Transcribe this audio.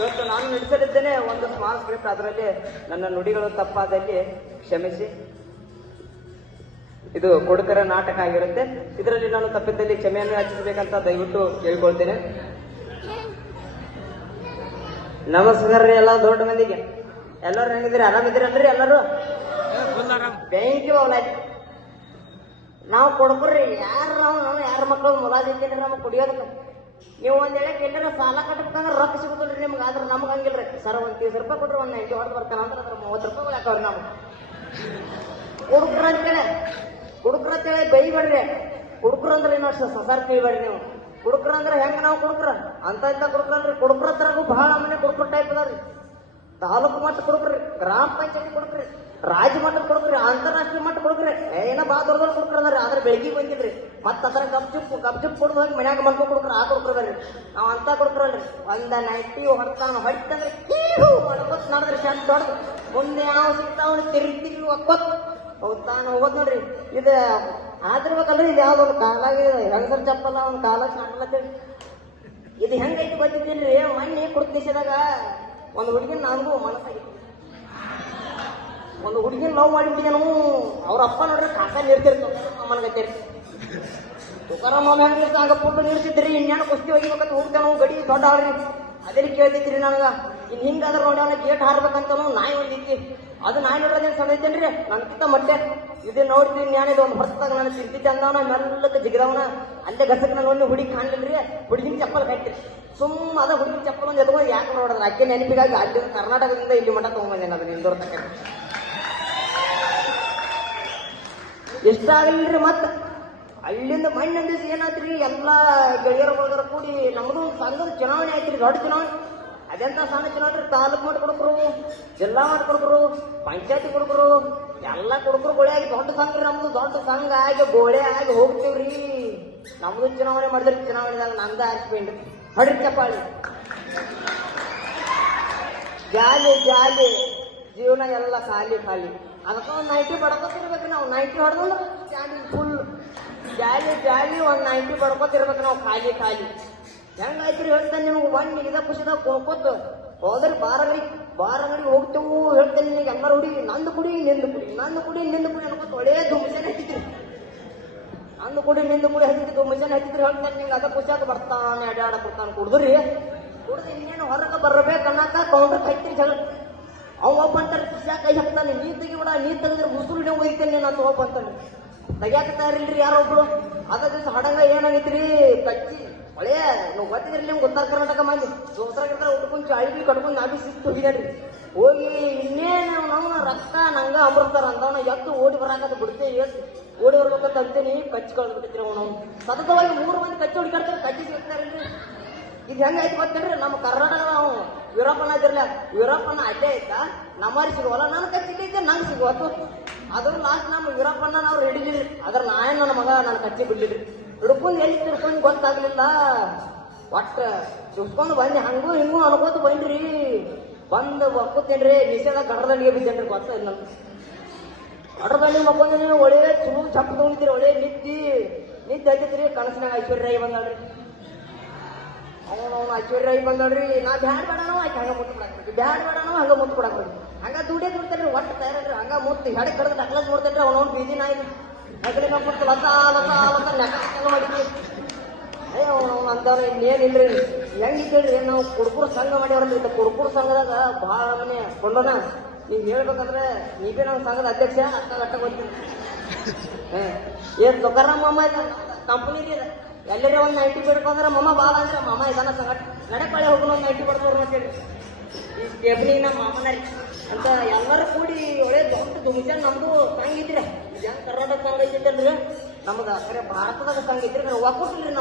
ಇವತ್ತು ನಾನು ನಡೆಸಲಿದ್ದೇನೆ ಒಂದು ಸ್ಮಾಲ್ ಸ್ಕ್ರಿಪ್ಟ್. ಅದರಲ್ಲಿ ನನ್ನ ನುಡಿಗಳು ತಪ್ಪಾದಲ್ಲಿ ಕ್ಷಮಿಸಿ. ಇದು ಕೊಡುಕರ ನಾಟಕ ಆಗಿರುತ್ತೆ. ಇದರಲ್ಲಿ ನಾನು ತಪ್ಪಿದ್ದಲ್ಲಿ ಕ್ಷಮೆಯನ್ನು ಯಾಚಿಸಬೇಕಂತ ದಯವಿಟ್ಟು ಕೇಳ್ಕೊಳ್ತೇನೆ. ನಮಸ್ಕಾರ ರೀ ಎಲ್ಲ ದೊಡ್ಡ ಮಂದಿಗೆ. ಎಲ್ಲರೂ ಹೆಂಗಿದ್ದೀರಿ? ಆರಾಮಿದ್ದೀರಲ್ರಿ ಎಲ್ಲರೂ? Thank you. ನಾವು ಕೊಡ್ಕೊಡ್ರಿ ಯಾರು ನಾವು ಯಾರ ಮಕ್ಕಳು ಮುಲಾಜಿದ್ದೀನಿ ನಮಗೆ ಕುಡಿಯೋದಕ್ಕೆ. ನೀವು ಒಂದ್ ಹೇಳಕ್ ಎಲ್ಲರ ಸಾಲ ಕಟ್ಟಬೇಕಂದ್ರೆ ರೊಕ್ಕ ಸಿಗುದಿಲ್ರಿ ನಿಮ್ಗೆ. ಆದ್ರೆ ನಮ್ಗೆ ಹಂಗಿಲ್ರಿ. ಸರ್ ಒಂದ್ 30 ರೂಪಾಯಿ ಕೊಟ್ರಿ ಒಂದ್ 90 ಹೊಡೆದು ಬರ್ತಾನ ಅಂದ್ರೆ ಅದ್ರ 30 ರೂಪಾಯಿ ಹಾಕವ್ರಿ ನಾವು ಕುಡುಕ್ರ ಅಂತೇಳಿ. ಕುಡುಕ್ರ ಅಂತೇಳಿ ಬೈಬೇಡ್ರಿ. ಕುಡುಕ್ರ ಅಂದ್ರೆ ಇನ್ನಷ್ಟು ಸಸಾರ್ ತಿಳಿಬೇಡ್ರಿ ನೀವು. ಕುಡುಕ್ರ ಅಂದ್ರೆ ಹೆಂಗ ನಾವು ಕುಡುಕ್ರ ಅಂತ ಇಂತ ಕುಡುಕ್ರಲ್ರಿ. ಕುಡುಕ್ರ ತರಗೂ ಬಹಳ ಮನೆ ಕುಡುಕ್ರ ಟೈಪ್ ಅದಾವ್ರಿ. ತಾಲೂಕು ಮಟ್ಟ ಕೊಡ್ಕ್ರಿ, ಗ್ರಾಮ ಪಂಚಾಯತಿ ಕೊಡ್ಕ್ರಿ, ರಾಜ್ಯ ಮಟ್ಟ ಕೊಡ್ಕ್ರಿ, ಅಂತಾರಾಷ್ಟ್ರೀಯ ಮಟ್ಟ ಕೊಡ್ಕ್ರಿ. ಏನ ಬಾ ದೊಡ್ಡ ಕೊಡ್ಕ್ರ ಅದ್ರಿ. ಆದ್ರೆ ಬೆಳಗ್ಗೆ ಬಂದಿದ್ರಿ ಮತ್ತೆ ಅದರ ಗಪ್ಚುಪ್ ಕೊಡ್ದು ಹೋಗಿ ಮನ್ಯಾಗ ಮಲ್ಕೊ ಕೊಡ್ಕ್ರ. ಆ ಕೊಡ್ಕ್ರದ್ರಿ ನಾವ್ ಅಂತ ಕೊಡ್ಕ್ರಲ್ರಿ. ಒಂದ 90 ಹೊಡ್ತಾನ ಹೊಡಿತಂದ್ರೆ ಮಾಡ್ಕೊತ್ ನಡದ್ರಿ ಚಂದ ದೊಡ್ಡ. ಮುಂದೆ ಯಾವ ಸಿಗ್ತಾವ ತಿರುಗಿ ಒಕ್ಕೊತ್ ಹೋಗ್ತಾನ ಹೋಗೋದ್ ನೋಡ್ರಿ. ಇದು ಆದಿರ್ಬೇಕಲ್ರಿ. ಇದು ಯಾವ್ದೊಂದು ಕಾಲಾಗ ಹೆಂಗಸರ್ ಚಪ್ಪಲ್ಲ ಒಂದ್ ಕಾಲಾಗ ಸಾಕಲತ್ತೇಳಿ. ಇದು ಹೆಂಗೈತಿ ಬಂದಿದ್ದೀನ್ರಿ. ಮೊನ್ನೆ ಕುಡ್ತಿಸಿದಾಗ ಒಂದು ಹುಡುಗಿನ ನನಗೂ ಮನಸ್ಸಾಗಿತ್ತು. ಒಂದು ಹುಡುಗಿನ ಲವ್ ಮಾಡಿಬಿಟ್ಟಿದ್ದೇನು. ಅವ್ರ ಅಪ್ಪ ನೋಡ್ರಿ ಕಾಕ ನೀಡ್ತಿರ್ತಾರೆ ಅಮ್ಮನಗತ್ತೇರಿ. ತುಕಾರಾಮ್ ಮಾಮ ಹೆಂಗ್ ಹಂಗ ಪುಟ್ಟು ನೀಡ್ತಿದ್ರಿ. ಇನ್ನೇನು ಕುಸ್ತಿ ಹೋಗಿಬೇಕಂತ ಹೋಗ್ತೇವೆ ನಾವು. ಗಡಿ ದೊಡ್ಡ ಅವ್ರಿ ಅದೇ ಕೇಳ್ತಿದ್ರಿ ನನಗ. ಇನ್ ಹಿಂಗಾದ್ರೆ ನೋಡಿ ಅವನ ಗೇಟ್ ಹಾರ್ಬೇಕಂತ ನಾಯಿ ಒಂದಿತ್ತಿ. ಅದು ನಾಯಿ ನೋಡೋದೇನು ಸಣ್ಣೈತೇನ್ರಿ ನನ್ಕಿಂತ ಮತ್ತೆ. ಇದು ನೋಡ್ತೀನಿ ഞാನಿದು ಒಂದು ಹೊರತಾಗ ನಾನು ತಿಂತಿದ್ದೆ ಅಂದವನ ಮೆಲ್ಲಕ್ಕೆ ಜಿಗಿದವನ. ಅಲ್ಲೇ ಗಸಕ್ ನಾನು ಒಂದು ಹುಡುಗಿ ಕಾಣ್ಲಿಲ್ರಿ. ಹುಡುಗಿನ ಚಪ್ಪಲ್ ಕಟ್ಟಿ ಸುಮ್ಮ ಅದ ಹುಡುಗಿನ ಚಪ್ಪಲ್ ಒಂದು ಎದ್ಕೊಂಡು ಯಾಕೆ ನೋಡಿದ್ರೆ ಅಕ್ಕೆ ನೆನಪಿಗಾಗಿ ಅಲ್ಲಿ ಕರ್ನಾಟಕದಿಂದ ಇಲ್ಲಿ ಮಠ ತಗೊಂಬಂದೇನೆ. ಅದನ್ನ ಇಂದೋರ್ ತಕ್ಕ ಇಷ್ಟ ಆಗಲಿಲ್ರಿ. ಮತ್ತ ಅಲ್ಲಿಂದ ಮಣ್ಣು ದಿವಸ ಏನಾಯ್ತ್ರಿ, ಎಲ್ಲಾ ಗೆಳೆಯರ ಬಳಗರ ಕೂಡಿ ನಮ್ದು ಸಂಘದ ಚುನಾವಣೆ ಆಯ್ತ್ರಿ. ದೊಡ್ಡ ಚುನಾವಣೆ. ಅದೆಂತ ಸಣ್ಣ ಚುನಾವಣೆ. ತಾಲೂಕು ಮಾಡಿ ಕೊಡ್ಕರು, ಜಿಲ್ಲಾ ಮಾಡಿ ಕೊಡ್ಕರು, ಪಂಚಾಯತಿ ಕೊಡ್ಕರು, ಎಲ್ಲಾ ಕೊಡ್ಕರು ಗೋಳೆ ಆಗಿ ದೊಡ್ಡ ಸಂಘ ರೀ ನಮ್ದು. ದೊಡ್ಡ ಸಂಘ ಆಗಿ ಗೋಳೆ ಆಗಿ ಹೋಗ್ತೇವ್ರಿ. ನಮ್ದು ಚುನಾವಣೆ ಮಾಡಿದ್ರಿ. ಚುನಾವಣೆದಾಗ ನಂದ ಆರಿಸ್ಬೇಡ್ರಿ ಹೊಡ್ರಿ ಚಪ್ಪಾಳಿ. ಜಾಲಿ ಜಾಲಿ ಜೀವನ ಎಲ್ಲ ಖಾಲಿ ಖಾಲಿ. ಅದಕ್ಕೆ ಒಂದು 90 ಬಡ್ಕೋತಿರ್ಬೇಕು ನಾವು. 90 ಹೊಡೆದ್ರೆ ಜಾಲಿ ಫುಲ್ ಜಾಲಿ ಜಾಲಿ. ಒಂದು 90 ಬಡ್ಕೋತಿರ್ಬೇಕು ನಾವು ಖಾಲಿ ಖಾಲಿ. ಹೆಂಗಾಯ್ತ್ರಿ ಹೇಳ್ತೇನೆ ನಿಮ್ಗೆ. ಒಂದು ಇದ ಖುಷಿದಾಗ ಕೊಡ್ಕೋತ ಹೋದ್ರೆ ಬಾರ್ ಅಂಗಡಿ ಹೋಗ್ತೇವು. ಹೇಳ್ತೇನೆ ನಿನಗೆ ಎಲ್ಲರೂ ಹುಡುಗಿ ನಂದು ಕುಡಿ ನಿಂದು ಕುಡಿ, ನಂದು ಕುಡಿ ನಿಂದು ಕುಡಿ ಅನ್ಕೋತ ಒಳ್ಳೆ ದುಮ್ಸನೆ ಹತ್ತಿದ್ರಿ. ನಂದು ಕುಡಿ ನಿಂದು ಕುಡಿ ಹತ್ತಿದ್ರಿ, ದುಮ್ಸನೆ ಹತ್ತಿದ್ರಿ. ಹೇಳ್ತೇನೆ ನಿಂಗೆ ಅದ ಖುಷಿಯಾಗ ಬರ್ತಾನೆ ಅಡ್ಯಾಡ ಕೊಡ್ತಾನೆ. ಕುಡಿದ್ರಿ ಕುಡ್ದು ಇನ್ನೇನು ಹೊರಗೆ ಬರ್ಬೇಕನ್ನಕ ಕೌಂಟರ್ ಕೈತ್ರಿ ಜಗಳ. ಅವ್ ಒಬ್ಬ ಅಂತಾರೆ ಖುಷಿಯಾಗ ಕೈ ಹಾಕ್ತಾನೆ. ನೀ ತೆಗಿಬಿಡ, ನೀ ತೆಗೆದ್ರೆ ಮುಸುರು ನೀವು ಒಯ್ತೇನೆ ನಾನು ಒಬ್ಬ ಅಂತಾನೆ. ತೆಗಿಯಾಕತ್ತಾರಿಲ್ರಿ ಯಾರೊಬ್ರು. ಅದ ದಿವಸ ಹಡಂಗ ಏನಾಗೈತ್ರಿ ಕಚ್ಚಿ ಒಳ್ಳೆ ನೀವು ಗೊತ್ತಿದ್ರಿ. ನಿಮ್ಗೆ ಉತ್ತರ ಕರ್ನಾಟಕ ಮಂದಿ ದೋಸ್ರಾಗಿರ್ತಾರೆ. ಉಟ್ಕೊಂಡು ಚಾಳಿ ಕಟ್ಕೊಂಡು ನಾಬಿ ಸಿಕ್ತು ಹೋಗಿದ್ರಿ. ಹೋಗಿ ಇನ್ನೇನು ನಾವು ರಕ್ತ ನಂಗ ಅಮೃತಾರ ಅಂತವನ ಎತ್ತು ಓಡಿ ಬರಾಕತ್ತ ಬಿಡ್ತೇವೆ. ಎತ್ತು ಓಡಿ ಬರ್ಬೇಕಂತ ಅಂತೇನಿ ಕಚ್ಚಿ ಕಳ್ದ್ಬಿಟ್ಟಿದ್ರಿ ಅವನು. ಸತತವಾಗಿ 3 ಮಂದಿ ಕಚ್ಚಿ ಹುಡುಕಾಡ್ತಾರೆ. ಕಚ್ಚಿ ಸಿಗ್ತಾರಿಲ್ರಿ. ಇದು ಹೆಂಗಾಯ್ತು ಗೊತ್ತೇನ್ರಿ. ನಮ್ಮ ಕರ್ನಾಟಕ ನಾವು ವೀರಪ್ಪನ ಇದ್ರಲ್ಲ, ವೀರಪ್ಪನ ಅಲ್ಲೇ ಆಯ್ತಾ ನಮ್ಮಲ್ಲಿ ಸಿಗುವಲ್ಲ. ನಾನು ಕಚ್ಚಿದ್ದೆ ನಂಗೆ ಸಿಗುವತ್ತು. ಅದ್ರ ಲಾಸ್ಟ್ ನಮ್ಮ ವೀರಪ್ಪನ ನಾವು ಹಿಡಿದಿದ್ರಿ. ಅದ್ರ ನಾಯನ್ ನನ್ನ ಮಗ ನಾನು ಕಚ್ಚಿ ಬಿಡ್ಲಿದ್ರಿ. ಹಿಡ್ಕೊಂಡು ಎಲ್ಲಿ ತಿರ್ಕೊಂಡು ಗೊತ್ತಾಗ್ಲಿಲ್ಲ. ಒಟ್ಟ ಚುಸ್ಕೊಂಡು ಬಂದೆ. ಹಂಗೂ ಹಿಂಗೂ ಅನ್ಕೋತ ಬಂದ್ರಿ. ಬಂದು ಒಕ್ಕುತ್ತೇನ್ರಿ. ನಿಷೇಧ ಗಡ್ರದಂಡಿಗೆ ಬಿದ್ದೇನ್ರಿ. ಗೊತ್ತ ಇಲ್ಲ ಗಡ್ರದಂಡಿಗೆ ಮಕ್ಕೊಂದೇನೆ. ಒಳ್ಳೆ ಚುರು ಚಪ್ಪ ತಗೊಂಡಿದ್ರಿ. ಒಳ್ಳೆ ನಿದ್ದಿ ಹತ್ತಿದ್ರಿ. ಕನಸಿನಾಗ ಐಶ್ವರ್ಯ ರಾಯ್ ಬಂದಾಳ್ರಿ. ಅವನು ಐಶ್ವರ್ಯ ರಾಯ್ ಬಂದಾಳ್ರಿ. ನಾ ಬ್ಯಾಡ್ ಬೇಡನೋ ಆಯ್ತು ಹಂಗ ಮುತ್ತು ಕೊಡಾಕ್ರಿ. ಬ್ಯಾಡ್ ಬೇಡನೋ ಹಂಗ ಮುತ್ತು ಕೊಡಾಕ್ರಿ. ಹಂಗ ದುಡ್ತೇನ್ರಿ. ಒಟ್ಟು ತಯಾರಲ್ರಿ. ಹಂಗ ಮುತ್ತು ಹೆಡೆ ಕಡ್ದು ಡಕ್ಲಸ್ ನೋಡ್ತೇನ್ರಿ. ಅವನವ್ನು ಬೀದಿ ನಾಯಿ ಹೆಗಲಿ ಕೊಟ್ಟು ಲತಾ ಲತಾ ಲತಾ ನೆಕ್ಕ ಮಾಡಿದ್ವಿ. ಅವನು ಅಂತವ್ರ ಇನ್ನೇನಿಲ್ರಿ. ಹೆಂಗಿದ್ದೇಳ್ರಿ ನಾವು ಕುಡುಕುರು ಸಂಘ ಮಾಡ್ಯವ್ರಲ್ರಿ. ಇದು ಕುಡುಕುರು ಸಂಘದಾಗ ಭಾಳ ಮನೆ ಕೊಂಡೋಣ. ನೀವ್ ಹೇಳ್ಬೇಕಂದ್ರೆ ನೀವೇ ನಮ್ಮ ಸಂಘದ ಅಧ್ಯಕ್ಷ ಅಟ್ಟ ಗೊತ್ತೀನಿ. ಏನ್ ತುಕಾರಾಮ್ ಮಾಮ ಕಂಪನಿ ಎಲ್ಲರೇ ಒಂದು 90 ಬಿಡ್ಕೊಂಡ್ರೆ ಮಮ್ಮ ಬಾಳ ಅಂದ್ರೆ ಮಾಮ ಇದನ್ನ ಸಂಘಟ ನಡೆಪಾಳೆ ಹೋಗೋಣ. ಒಂದು 90 ಬಡ್ದವ್ರು ಅಂತೇಳಿ ಈ ಸ್ಟೇಬ್ನಿ ನಮ್ಮ ಮಾಮನರಿ ಅಂತ ಎಲ್ಲರೂ ಕೂಡಿ ಒಳ್ಳೆ ದೊಡ್ಡ ದುಮಿಜನ್ ನಮ್ದು ಸಂಘ ಇದ್ರಿ. ಹೆಂಗ್ ಕರ್ನಾಟಕ ಸಂಘ ಐತಿಲ್ರಿ ನಮ್ದು. ಖರೆ ಭಾರತದಾಗ ಸಂಘ ಇದ್ರಿ. ಒಕ್ಕೂಟ್ರಿ ನಾವು